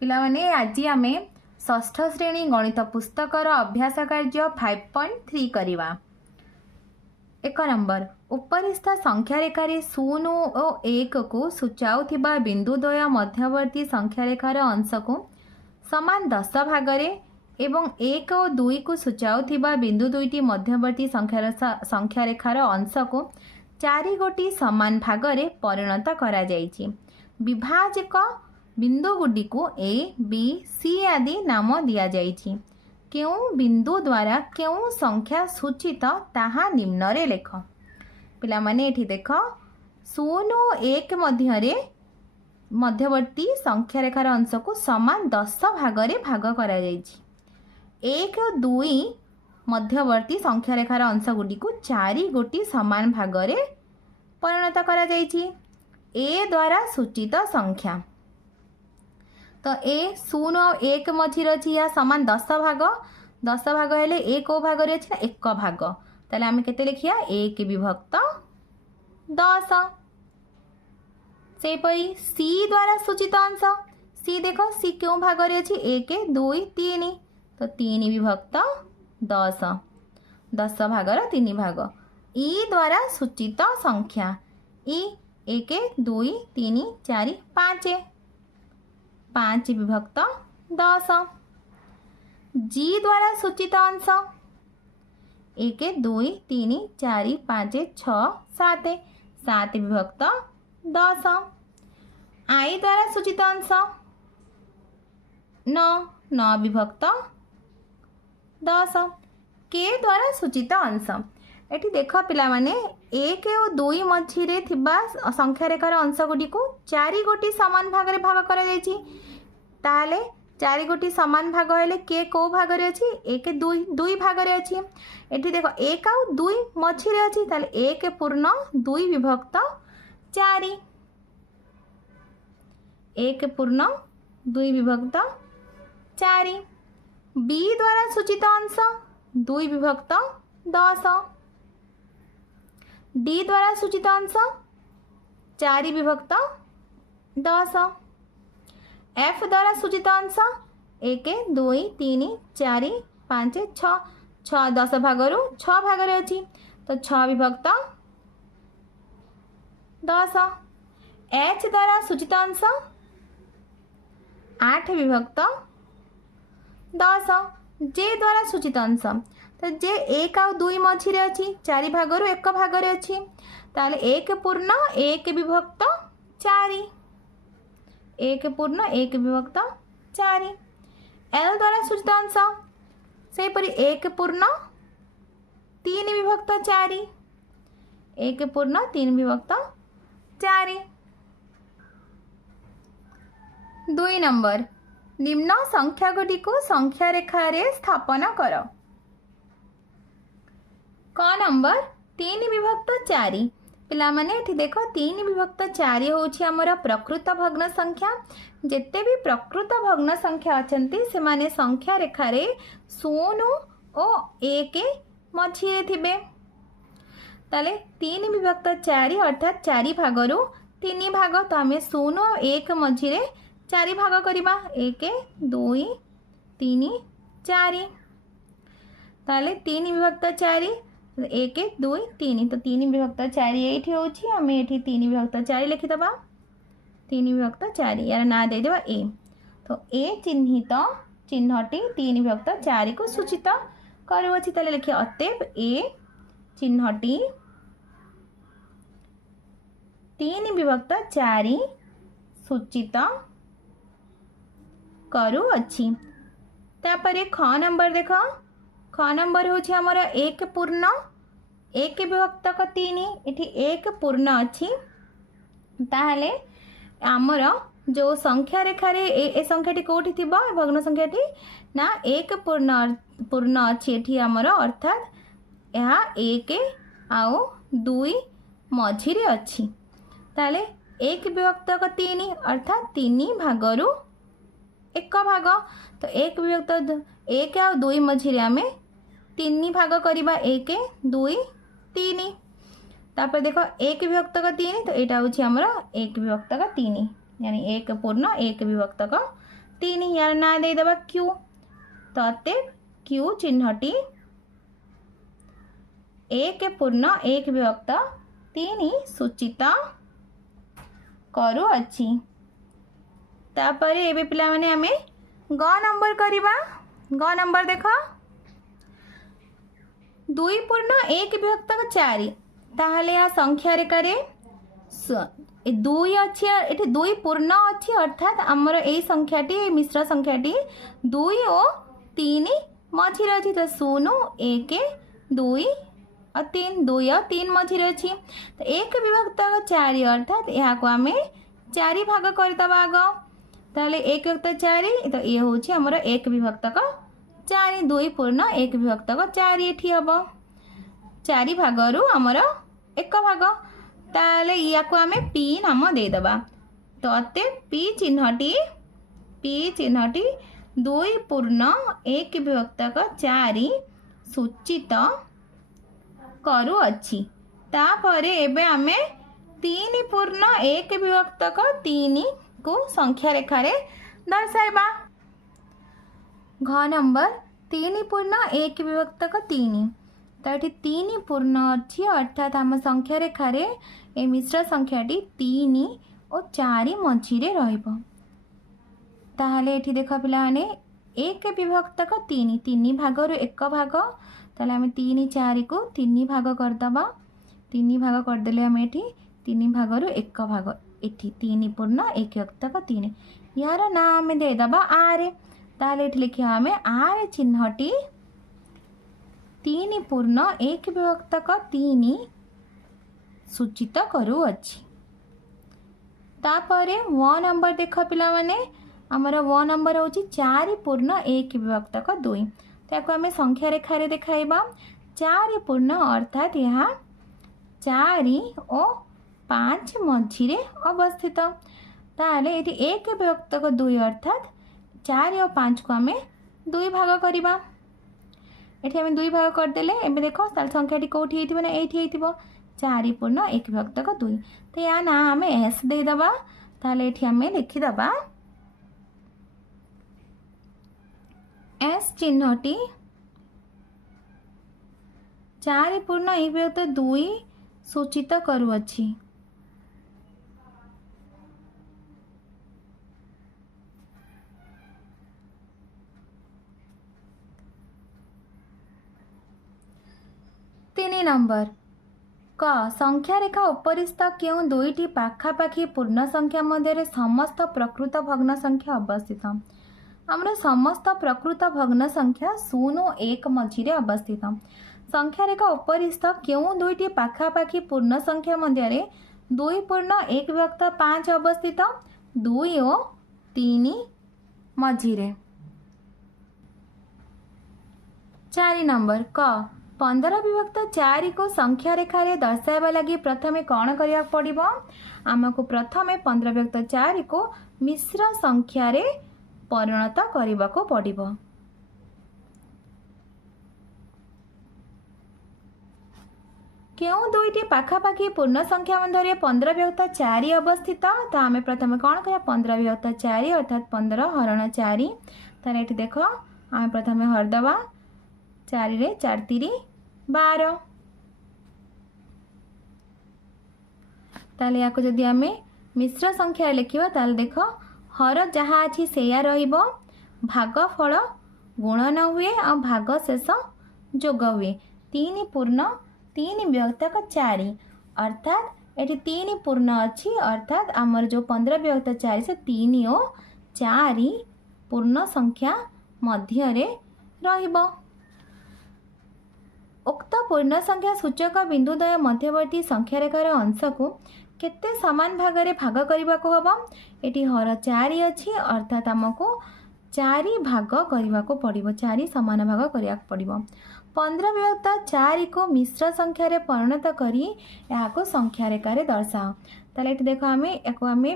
पिला माने आज आमे षष्ठ श्रेणी गणित पुस्तकर अभ्यास कार्य 5.3 करिवा। एक नंबर उपरिस्थ संख्या रेखारे 0 और 1 को सूचाउथिबा बिंदुद्वय मध्यवर्ती संख्या रेखार अंश को समान 10 भागरे एवं 1 और 2 को सूचाउथिबा बिंदु दुईटी मध्यवर्ती संख्या रेखार अंश को 4 गोटी समान भागरे परिणत करा जायछि। विभाजक बिंदु गुडी को ए बी सी आदि नाम दिया जायछि। केउं बिंदु द्वारा केउं संख्या सूचित ताहा निम्नरे लेख। पिला माने एठी देख 0 और 1 मध्यवर्ती संख्या रेखार अंश को समान 10 भागरे भाग करा जायछि। 1 और 2 मध्यवर्ती संख्या रेखार अंश गुडी को 4 गोटी समान भागरे परिणत करा जायछि। ए द्वारा सूचित संख्या तो ए 0 और 1 मझिर अछि या समान 10 भाग हेले ए को भाग रे अछि ना 1 भाग ताले आमे केते लिखिया 1 विभक्त 10। से पई सी द्वारा सूचित अंश सी देखो सी क्यों भाग रे अछि 1 2 3 तो 3 विभक्त 10 10 भागर 3 भाग। ई द्वारा सूचित संख्या ई 1 2 3 4 5 5 विभक्त 10। जी द्वारा सूचित अंश 1 2 3 4 5 6 7 7 विभक्त 10। आई द्वारा सूचित अंश 9 9 विभक्त 10। के द्वारा सूचित अंश एठी देख पिला माने 1 और 2 मझिरे थिबा संख्या रेखार अंश गुडी को 4 गोटी समान भाग रे भाग करा जायछि। ताले 4 गोटी समान भाग हेले के को भाग रे अछि 1 2 2 भाग रे अछि। एठी देखो 1 और 2 मझिरे अछि ताले 1 पूर्ण 2 विभक्त 4 1 पूर्ण 2 विभक्त 4। बी द्वारा सूचित अंश 2 विभक्त 10। डी द्वारा सूचित अंश 4 विभक्त 10। एफ द्वारा सूचित अंश 1 2 3 4 5 6 6 10 भागरु 6 भागरे अछि तो 6 विभक्त 10। एच द्वारा सूचित अंश 8 विभक्त 10। जे द्वारा सूचित अंश तो जे 1 और 2 मझिरे अछि 4 भागरु 1 भागरे अछि ताले 1 पूर्ण 1 विभक्त 4 1 पूर्ण 1 विभक्त 4। एल द्वारा सूचित अंश से परि 1 पूर्ण 3 विभक्त 4 1 पूर्ण 3 विभक्त 4। 2 नंबर निम्न संख्या गुडी को संख्या रेखा रे स्थापन कर। क नंबर 3 विभक्त 4 पिला माने एठी देखो 3 विभक्त 4 होछि हमर प्रकृत भग्न संख्या। जेते भी प्रकृत भग्न संख्या अछंती से माने संख्या रेखा रे 0 और 1 मझिरे थिबे ताले 3 विभक्त 4 अर्थात 4 भागरु 3 भाग तो आमे 0 और 1 मझिरे 4 भाग करिबा 1 2 3 4 ताले 3 विभक्त 4 1 2 3 तो 3 विभक्त 4 एठी होछि हमें एठी 3 विभक्त 4 लिखि दबा 3 विभक्त 4 यार ना दे देबा ए तो ए चिन्हित चिन्हटी 3 विभक्त 4 को सूचित करूछि तले लिखि अतएव ए चिन्हटी 3 विभक्त 4 सूचित करूछि। तापरे ख नंबर देखो ख नंबर होछि हमर 1 पूर्ण 1 विभक्त 3 एठी 1 पूर्ण अछि ताहले हमर जो संख्या रेखा रे ए संख्याटी कोठी थिबो भग्न संख्याटी ना 1 पूर्ण अछि एठी हमर अर्थात यहा 1 आउ 2 मझिरे अछि ताहले 1 विभक्त 3 अर्थात 3 भागरु 1 भाग तो 1 विभक्त 1 और 2 मझिरे आमे 3 भाग करिबा 1 2 3 तापर देखो 1 विभक्त 3 तो एटा होछि हमर 1 विभक्त 3 यानी 1 पूर्ण 1 विभक्त तीन यार ना देदेबा क्यू तो अतएव क्यू चिन्हटी एक पूर्ण एक विभक्त तीन सूचित करुअछि। तापर एबे पिला माने आमे ग नंबर करबा। ग नंबर देख दुई पूर्ण एक विभक्त चारि ताहले या संख्या रेखारे दुई अच्छी ये दुई पूर्ण अच्छी अर्थात आमर यही संख्याटी मिश्र संख्याटी दुई और तीन मझे अच्छी तो शून्य एक दुई और तीन दुई और तीन मझे अच्छी तो एक विभक्त चारि अर्थात यहाँ आम चारि भाग करदे आग ताले एक विभक्त चारि तो ये हूँ आमर एक विभक्त चारि दुई पूर्ण एक विभक्त चारि ये हम चारि भाग आमर एक भाग ताले या आमे पी नाम देदेबा तो अते पी चिन्हटी दुई पूर्ण एक विभक्त चारि सूचित करुअछि। तापरे एबे आमे तीन पूर्ण एक विभक्त तीन को संख्या रेखारे दर्शाइबा। घ नंबर तीन पूर्ण एक विभक्त तीन तो ये तीन पूर्ण अच्छी अर्थात आम संख्या रेखारे ए मिश्र संख्याटी तीन और चारि मझिरे रहिबो। ताहले एठी देख पिला माने एक विभक्त तीन तीन भाग एक भाग ताहले आम तीन चारि को तीन भाग करदबा। तीन भाग करदेले आम एठी तीन भाग एक भाग एठी तीन पूर्ण एक विभक्त तीन यार ना आम देदेबा आर। ताहले एठी लिखिया आम आर चिन्हटी तीन पूर्ण एक विभक्त तीन सूचित करुअछि। तापरे व नंबर देख पिला माने आमर व नंबर होची चारि पूर्ण एक विभक्त दुई ताको आमे संख्या रेखारे देखाइबा। चारि पूर्ण अर्थात यहाँ चारि और पाँच मझिरे अवस्थित ताले एटी एक विभक्त दुई अर्थात चारि और पाँच को आमे दुई भाग करबा। एठी आमे दुई भाग करदेले एबे देखो ताल संख्याटी कोठी हेतिबो ना एठी हेतिबो चारि पूर्ण एक विभक्त दुई तो या ना आमे एस दे दबा। ताले एठी आमे लिखि दबा एस चिन्हटी चारि पूर्ण एक विभक्त दुई सूचित करुअछि। तीन नंबर क संख्या रेखा उपरिस्थ क्यों दुईटी पाखापाखी पूर्ण संख्या मध्य समस्त प्रकृत भग्न संख्या अवस्थित। आमर समस्त प्रकृत भग्न संख्या शून्य और एक मझिरे अवस्थित। संख्या रेखा उपरिस्थ क्यों दुईटी पाखापाखी पूर्ण संख्या मध्य दुई पूर्ण एक विभक्त पाँच अवस्थित दुई और तीन मझिरे। चारि नंबर क 15 विभक्त चारि को संख्या रेखारे दर्शाइबा लगी प्रथमे कौन करिया पड़िबो। आमको प्रथमे 15 विभक्त चारि को मिश्र संख्या रे परिणत करने को पड़िबो। क्यों दुईटी पाखापाखी पूर्ण संख्या मध्य 15 विभक्त चारि अवस्थित तो आम प्रथम कौन करिया 15 विभक्त चारि अर्थात 15 हरण चारि तारे एठी देख आम प्रथमे हरदबा चारि रे चार तिरी 12 ताले याको जदि आमे मिश्र संख्या लिखिबा ताले देख हर जहाँ अच्छी सेया रहिबो भागफल गुणन हुए और भाग शेष जोग हुए। तीन पूर्ण तीन विभक्त चारि अर्थात एटी तीन पूर्ण अच्छी अर्थात आमर जो 15 विभक्त चारि से तीन और चारि पूर्ण संख्या मध्य रहिबो। उक्त पूर्ण संख्या सूचक बिंदुद्वय मध्यवर्ती संख्या रेखार अंश को केते समान भाग रे भाग करने को हम ये हर चारि अच्छी अर्थात आमको चारि भाग करने को पड़ो चारि समान भाग करने पड़ो। 15 विभक्त चारि को मिश्र संख्या रे परिणत करी या संख्या रेखारे दर्शाओ। ताले ये देख आम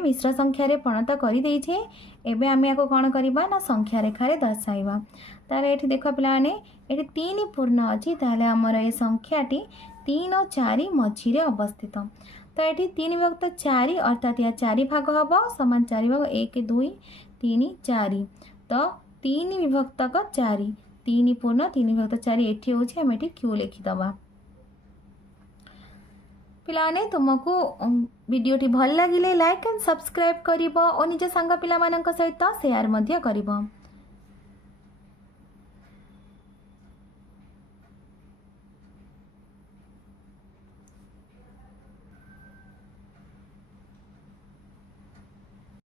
मिश्र संख्या रे परिणत कर देछे एबे आम या कौन करवा ना संख्या रेखारे दर्शाइबा। ताले ये देख पाने ये तीन पूर्ण अच्छी ताले आमर ये संख्याटी 3 और 4 मझिरे अवस्थित तो ये तीन विभक्त चारि अर्थात या चारि भाग हम समान चारि भाग 1 2 तीन चारि तो 3 विभक्तक 4 3 पूर्ण 3 विभक्त 4 एठी होछि हम एठी क्यू लिखिदबा। पिलाने तुमको वीडियोटी भल लगिले लाइक एंड सब्सक्राइब करिवो और निज संग पिला मानक सहित शेयर मध्य करिवो।